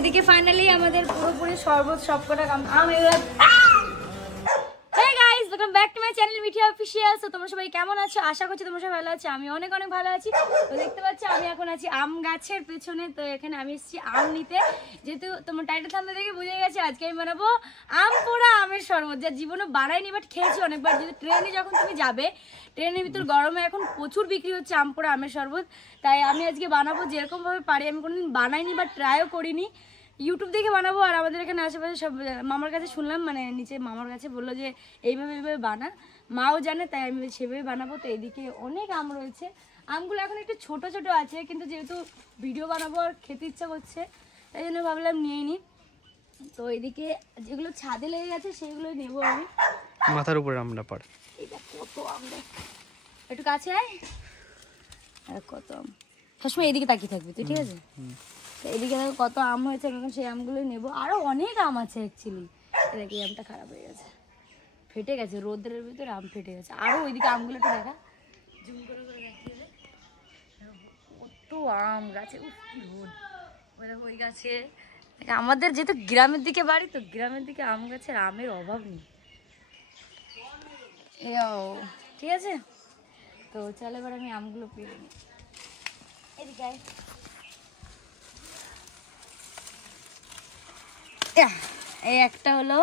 এদিকে ফাইনালি আমাদের পুরোপুরি শরবত সবকটা আম এবার welcome back to my channel Mithi official. তো তোমরা সবাই কেমন আছো? আশা করছি তোমরা সবাই ভালো আছো। আমি অনেক অনেক ভালো আছি। তো দেখতে পাচ্ছ আমি এখন আছি আম গাছের পেছনে। তো এখানে আমি এসেছি আম নিতে, যেহেতু তোমার টাইটেল থাম্বনেল দেখে বুঝে গেছে আজকে আমি বানাবো আম পোড়া আমের শরবত, যা জীবনে বানাইনি বাট খেয়েছি অনেকবার। যদি ট্রেনে যখন তুমি যাবে, ট্রেনের ভিতর গরমে এখন প্রচুর বিক্রি হচ্ছে আম পোড়া আমের শরবত, তাই আমি আজকে বানাবো যেরকমভাবে পারি। আমি কোনোদিন বানাইনি বা ট্রাইও করিনি, ইউটিউব দেখে বানাবো। আর আমাদের এখানে আশেপাশে সব মামার কাছে শুনলাম, মানে নিচে মামার কাছে বললো যে এইভাবে এইভাবে বানা, মাও জানে, তাই আমি সেভাবে বানাবো। তো এইদিকে অনেক আম রয়েছে, আমগুলো এখন একটু ছোট ছোট আছে, কিন্তু যেহেতু ভিডিও বানাবো আর খেতে ইচ্ছা করছে তাই জন্য ভাবলাম নিয়েই নি। তো এইদিকে যেগুলো ছাদে লেগে গেছে সেইগুলোই নেবো আমি। মাথার উপরে আমটা পড়ে, এটা কত আম দেখ, একটু কাছে আয়। কত আম, সবসময় এইদিকে তাকিয়ে থাকবি তুই, ঠিক আছে? তো এদিকে দেখো কত আম হয়েছে, এখন সেই আমগুলোই নেবো। আরো অনেক আম আছে অ্যাকচুয়ালি। এদিকে আমটা খারাপ হয়ে গেছে, ফেটে গেছে, রোদ্রের ভিতরে আম ফেটে গেছে। আরো ওইদিকে আমগুলো একটু দেখা, জুম করে করে দেখিয়ে দে, কত আম গাছে। উফ কি রোদ, ওই দেখো ওই গাছে। আমাদের যেহেতু গ্রামের দিকে বাড়ি, তো গ্রামের দিকে আম গাছের আমের অভাব নেই, ঠিক আছে? তো চলো এবার আমি আমগুলো পেরে নিই। এদিকে এই একটা হলো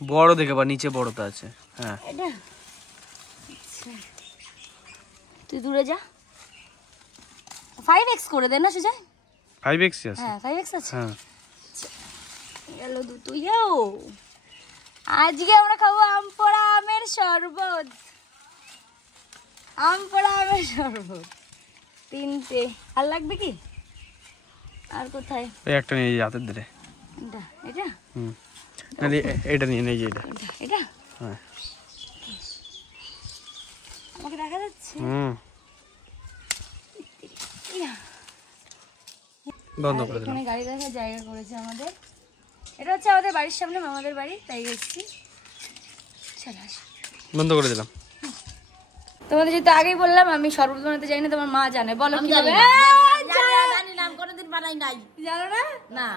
বড় দেখে বা নিচে বড়টা আছে। হ্যাঁ এটা, আচ্ছা তুই দূরে যা। 5x করে দে না সুজয়? 5x আছে। হ্যাঁ 5x আছে। হ্যাঁ গেল দুটো। আজকে আমরা খাবো আম পোড়া আমের শরবত। আম পোড়া আমের শরবত তিনটে। আর লাগবে কি? আর কোথায়? এই একটা নিয়ে হাতের ধরে। এটা এটা নালে এটা নিয়ে নেই, এটা এটা। হ্যাঁ আমাকে দেখা যাচ্ছে? বন্ধ করে দিলাম। এখানে গাড়ি রাখার জায়গা করেছে আমাদের। এটা হচ্ছে আমাদের বাড়ির সামনে মামাদের বাড়ি, তাই এসেছি। চল আসি, বন্ধ করে দিলাম। তোমাদের যেহেতু আগেই বললাম আমি শরবত বানাতে জানি না, তোমার মা জানে, বলো কিভাবে? জানি না, আমি কোনোদিন বানাই নাই। জানো না? না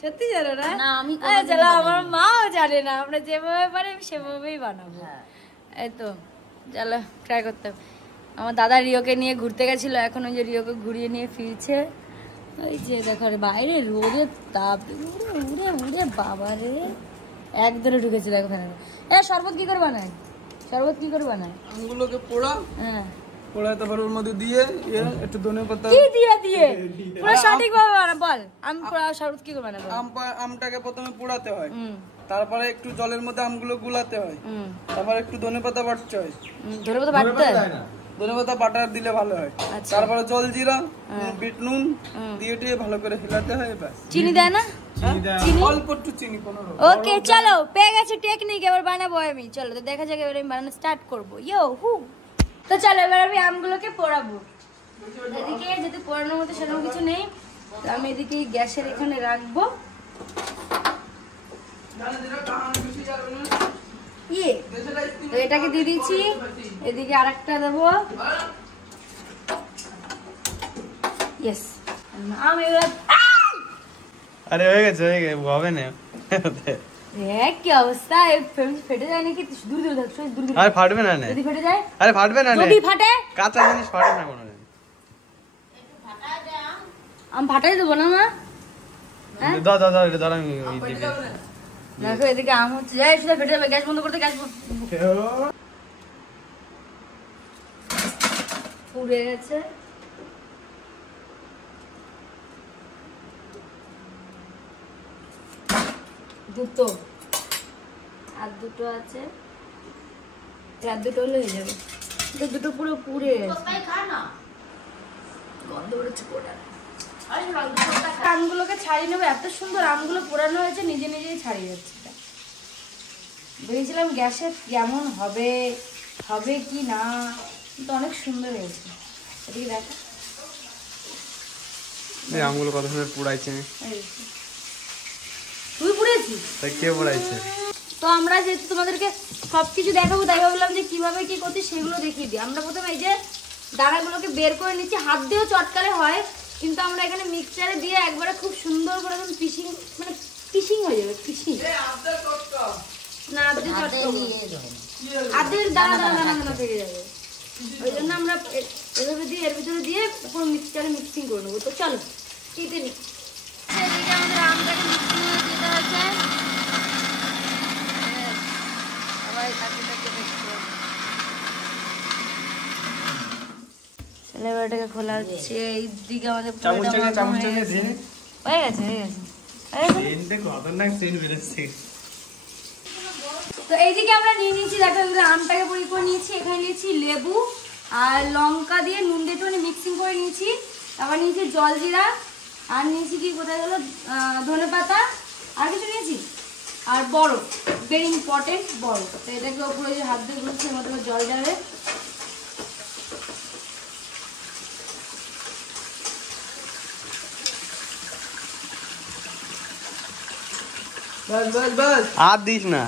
সত্যি জানো না? না আমি চলো, আমার মাও জানে না। আমরা যেভাবে পারি আমি সেভাবেই বানাবো। এই তো চলো ট্রাই করতে হবে। আমার দাদা রিওকে নিয়ে ঘুরতে গেছিল, এখন ওই যে রিওকে ঘুরিয়ে নিয়ে ফিরছে। ওই যে দেখো বাইরে রোদের তাপ, উড়ে উড়ে উড়ে বাবা রে একদরে ঢুকেছে। দেখো শরবত কি করে বানায়? শরবত কি করে বানায়? আমগুলোকে পোড়া, হ্যাঁ পোড়া তারপর ওর মধ্যে দিয়ে একটু ধনেপাতা। কি দিয়ে দিয়ে পুরো সঠিক ভাবে বানা, বল। আমি পুরো শরবত কি করে বানাবো? আমটাকে প্রথমে পোড়াতে হয়, তারপরে একটু জলের মধ্যে আমগুলো গুলাতে হয়, তারপর একটু ধনেপাতা বাটতে হয়। ধনেপাতা বাটতে হয়? ধনেপাতা বাটার দিলে ভালো হয়। তারপরে জল জিরা, বিট নুন দিয়ে দিয়ে ভালো করে হিলাতে হয়। ব্যাস। চিনি দেয় না? অল্প একটু চিনি, 15। ওকে চলো, পেয়ে গেছি টেকনিক, এবার বানাবো আমি। চলো তো দেখা যাক, এবার আমি বানানো স্টার্ট করবো। তো চলো এবার আমি আমগুলোকে পোড়াবো। এদিকে যদি পোড়ানোর মতো সেরকম কিছু নেই, তো আমি এদিকে গ্যাসের এখানে রাখবো। তো এটাকে দিয়ে দিচ্ছি, এদিকে আরেকটা দেবো। ইয়েস, আমি এবার আরে হয়ে গেছে, হবে না। কি অবস্থা, ফেটে যায় নাকি? দূর দূর থাকছো, দূর দূর। আরে ফাটবে না, যদি ফেটে যায়? আরে ফাটবে না, যদি ফাটে? কাঁচা জিনিস ফাটে না কোনোদিন। আম ফাটাই দেবো না মা? দাও দাও দাও, এটা দাও, আমি দেখো এদিকে আম হচ্ছে, যাই সেটা ফেটে যাবে। গ্যাস বন্ধ করতে, গ্যাস পুড়ে গেছে। দুটো আর দুটো আছে, আর দুটো হলে হয়ে যাবে। দুটো পুরো পুড়ে গেছে, গন্ধ বেরোচ্ছে পোড়া। আমগুলোকে ছাড়িয়ে নেবো। এত সুন্দর আমগুলো পোড়ানো হয়েছে, নিজে নিজেই ছাড়িয়ে যাচ্ছে। ভেবেছিলাম গ্যাসে কেমন হবে, হবে কি না, কিন্তু অনেক সুন্দর হয়েছে। এদিকে দেখা, এই আমগুলো কত সুন্দর পোড়াইছে। তুই পুড়েছিস? তাই কে পোড়াইছে? তো আমরা যেহেতু তোমাদেরকে সবকিছু দেখাবো, তাই ভাবলাম যে কিভাবে কি করছি সেগুলো দেখিয়ে দিই। আমরা প্রথমে এই যে দানাগুলোকে বের করে নিচ্ছি, হাত দিয়েও চটকালে হয়, কিন্তু আমরা এখানে মিক্সচারে দিয়ে একবারে খুব সুন্দর করে পিসিং, মানে পিসিং হয়ে যাবে, পিসিং না আদের দানা দানা দানা দানা থেকে যাবে। ওই জন্য আমরা এভাবে দিয়ে এর ভিতরে দিয়ে পুরো মিক্সচারে মিক্সিং করে নেবো। তো চলো কেটে নিই। এদিকে আমাদের আমটাকে মিক্সিং করে দিতে হচ্ছে। সবাই কাটিটাকে দেখতে এটাকে খোলা হচ্ছে। এইদিকে আমাদের হয়ে গেছে তো এইদিকে আমরা নিয়ে নিয়েছি, দেখো এগুলো আমটাকে পরি করে নিয়েছি। এখানে নিয়েছি লেবু আর লঙ্কা দিয়ে নুন দিয়ে একটু মিক্সিং করে নিয়েছি। তারপর নিয়েছি জল জিরা, আর নিয়েছি কি কোথায় গেলো ধনে পাতা, আর কিছু নিয়েছি আর বরফ, ভেরি ইম্পর্টেন্ট বরফ। তো এটাকে ওপরে যে হাত দিয়ে গুলছে এর মধ্যে জল যাবে। বাস বাস বাস আর দিস না,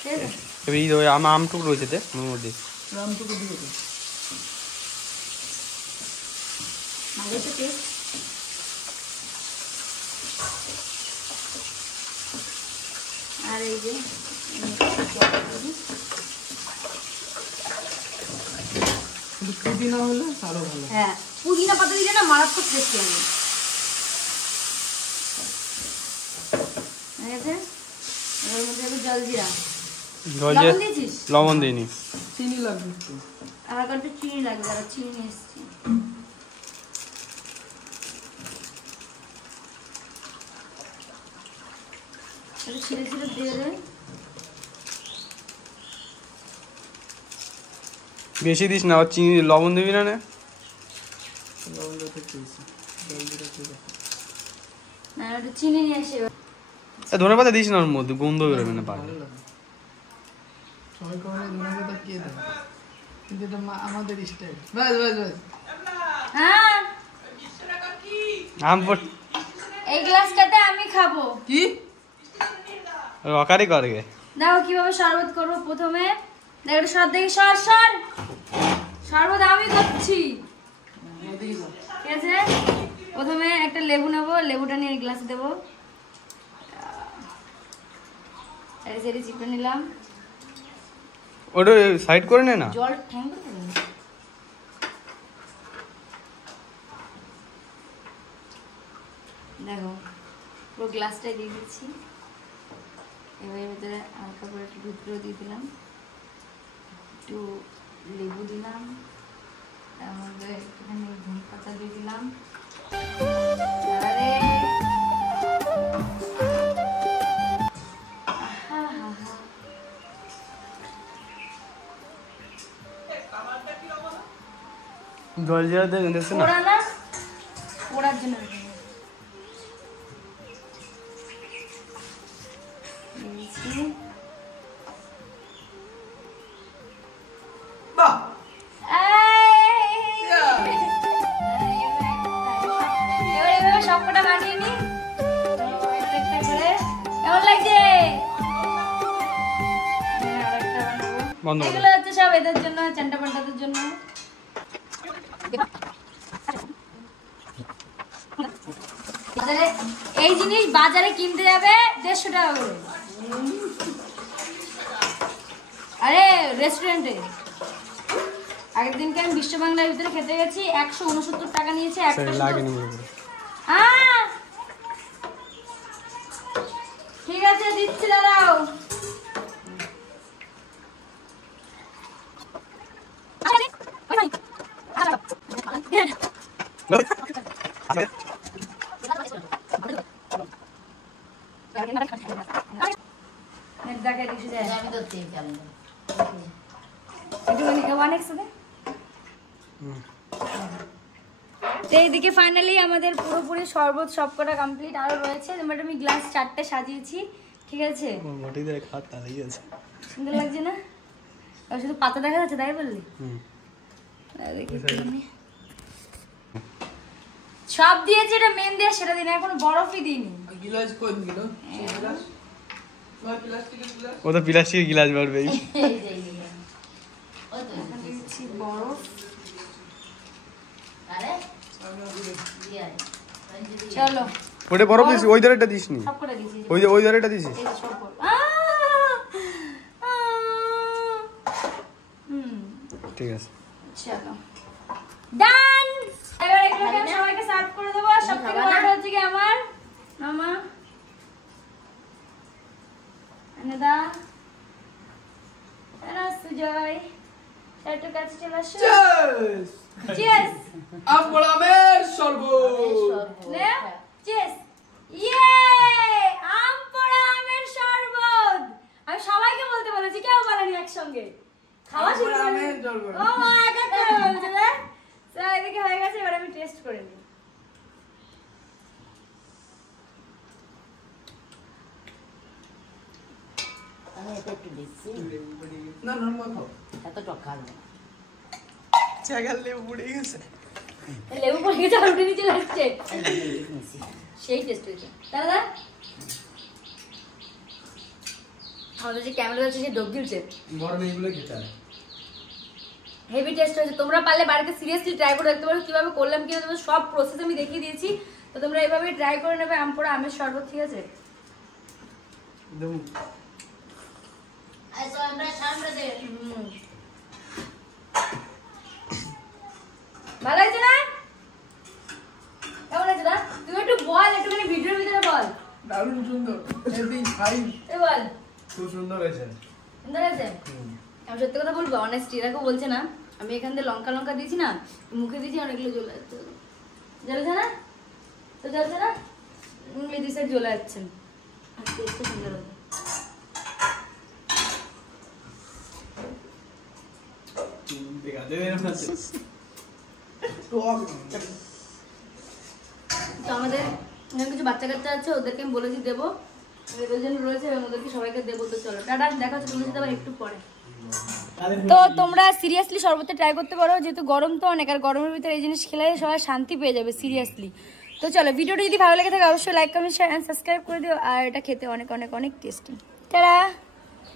ঠিক আছে এবার এই আমটুকু রয়েছে দে ওর মধ্যে। রামটুকু দিয়ে দে। ভালো তো টেস্ট। আর এই যে পুদিনা হলে আরো ভালো। হ্যাঁ পুদিনা পাতা দিলে না মারাত্মক টেস্ট লাগে। ঠিক আছে এর মধ্যে একটু জল জিরা, জল লবণ দিয়েছিস? লবণ দিইনি। চিনি লাগবে একটু। আমার একটু চিনি লাগবে, আর চিনি নিয়ে এসেছি। ছিঁড়ে ছিঁড়ে দিয়ে দে। বেশি দিস না, আর চিনি লবণ দিবি না। না একটু চিনি নিয়ে এসে ধনে পাতা দিস না ওর মধ্যে, গন্ধ বেরোবে না পারে। সবাই কখনো ধনেপাতা কে দেয়, কিন্তু এটা আমাদের স্টাইল। বাস বাস বাস হ্যাঁ আম এই গ্লাসটাতে আমি খাবো। কি রকারি করে দেখো কিভাবে শরবত করবো। প্রথমে দেখো সর দেখি, সর সর শরবত আমি করছি। ঠিক আছে প্রথমে একটা লেবু নেবো, লেবুটা নিয়ে এই গ্লাসে দেবো। সেটি চিপে নিলাম। ওটা সাইড করে নে না। জল ঠ্যাং করে দেবো। দেখো পুরো গ্লাসটাই দিয়ে দিচ্ছি। এবার এর ভিতরে হালকা করে একটু দুধ গুঁড়ো দিয়ে দিলাম, একটু লেবু দিলাম, তার মধ্যে একটুখানি ধনে পাতা দিয়ে দিলাম। আরে জল জিরা দিয়েছে না, ওরা না ওরার জন্য বাহ সবকটা বানিয়ে নি। কেমন লাগছে? বন্ধ করে এগুলো হচ্ছে সব এদের জন্য, চান্টা পান্টাদের জন্য। এই জিনিস বাজারে কিনতে যাবে 150 টাকা করে। আরে রেস্টুরেন্টে আগের দিনকে আমি বিশ্ব বাংলার ভিতরে খেতে গেছি, 169 টাকা নিয়েছে একটা লাগেনি শুধু। বলে করে। ঠিক আছে দিচ্ছি দাঁড়াও। আমি তো তেল চালাই না। তো এইদিকে ফাইনালি আমাদের পুরোপুরি শরবত সবকটা কমপ্লিট। আরো রয়েছে, মানে আমি গ্লাস 4টে সাজিয়েছি। ঠিক আছে বটি ধরে খাত তাই আছে, সুন্দর লাগছে না? আর শুধু পাতা দেখা যাচ্ছে তাই বললি? সব দিয়েছি, এটা মেন দিয়ে সেটা দিন, এখনো বরফই দিইনি। গিলাস কোন গিলো গিলাস ওই প্লাস্টিকের গিলাস ও তো প্লাস্টিকের গিলাস বাড়বে। এই যে এই যে। ওই তো। দিচ্ছি বরফ। আরে দিয়ে আয়। চলো ওটা বড় পিস, ওই ধারেটা দিসনি, সব করে দিয়েছি ওই ধারেটা দিছিস। এই যে সব করে। ঠিক আছে, চলো ডান। এবার এগুলোকে আমি সবাইকে সার্ভ করে দেবো। আর সব থেকে বড় হচ্ছে কি আমার মামা আনেদা সুজয় একটু কাছে চলে আসো। চিয়ার্স আম পোড়া আমের শরবত। নে চিয়ার্স। ইয়ে আম পোড়া আমের শরবত। আমি সবাইকে বলতে বলেছি, কেউ বলেনি একসঙ্গে। খাওয়া শুরু আম পোড়া করে আমের শরবত। ও মা একা করে বলছে না। তো এদিকে হয়ে গেছে, এবার আমি টেস্ট করে নিই। আমি এটা একটু দিচ্ছি, না নরমাল খাও। এত টক খাবো না। চাগাল লেবু পড়ে গেছে। লেবু পড়ে গেছে, আর উঠে নিচে লাগছে। এই যে লেবু নিয়েছি। সেই টেস্ট হয়েছে দাদা। আমাদের যে ক্যামেরা আছে সে ডোব দিচ্ছে, গরমে এগুলো খেতে হয়। হেভি টেস্ট হয়েছে। তোমরা পারলে বাড়িতে সিরিয়াসলি ট্রাই করে দেখতে পারো কিভাবে করলাম, কিভাবে তোমার সব প্রসেস আমি দেখিয়ে দিয়েছি। তো তোমরা এইভাবে ট্রাই করে নেবে আম পোড়া আমের শরবত, ঠিক আছে? দেখুন আসো আমরা সামনে দে। ভালো হয়েছে না? কেমন হয়েছে না? তুই একটু বল, একটুখানি ভিডিওর ভিতরে বল। দারুণ সুন্দর। এদিন খাই তুই বল খুব সুন্দর হয়েছে। সুন্দর হয়েছে? আমি সত্যি কথা বলবো, অনেস্ট এরাকেও বলছে না, আমি এখান থেকে লঙ্কা দিয়েছি না, মুখে দিয়েছি, অনেকগুলো জ্বলে যাচ্ছে। জ্বলছে না? তো জ্বলছে না? দুই সাইড জ্বলে যাচ্ছে। টেস্টটা সুন্দর হবে। তো আমাদের এখানে কিছু বাচ্চা কাচ্চা আছে, ওদেরকে আমি বলেছি দেবো, ওদের জন্য রয়েছে, ওদেরকে সবাইকে দেবো। তো চলো টাটা, দেখা হচ্ছে তোমাদের সাথে আবার একটু পরে। তো তোমরা সিরিয়াসলি শরবতটা ট্রাই করতে পারো, যেহেতু গরম তো অনেক, আর গরমের ভিতরে এই জিনিস খেলে সবাই শান্তি পেয়ে যাবে সিরিয়াসলি। তো চলো, ভিডিওটা যদি ভালো লেগে থাকে অবশ্যই like comment share and subscribe করে দিও। আর এটা খেতে অনেক অনেক অনেক টেস্টি। টাটা।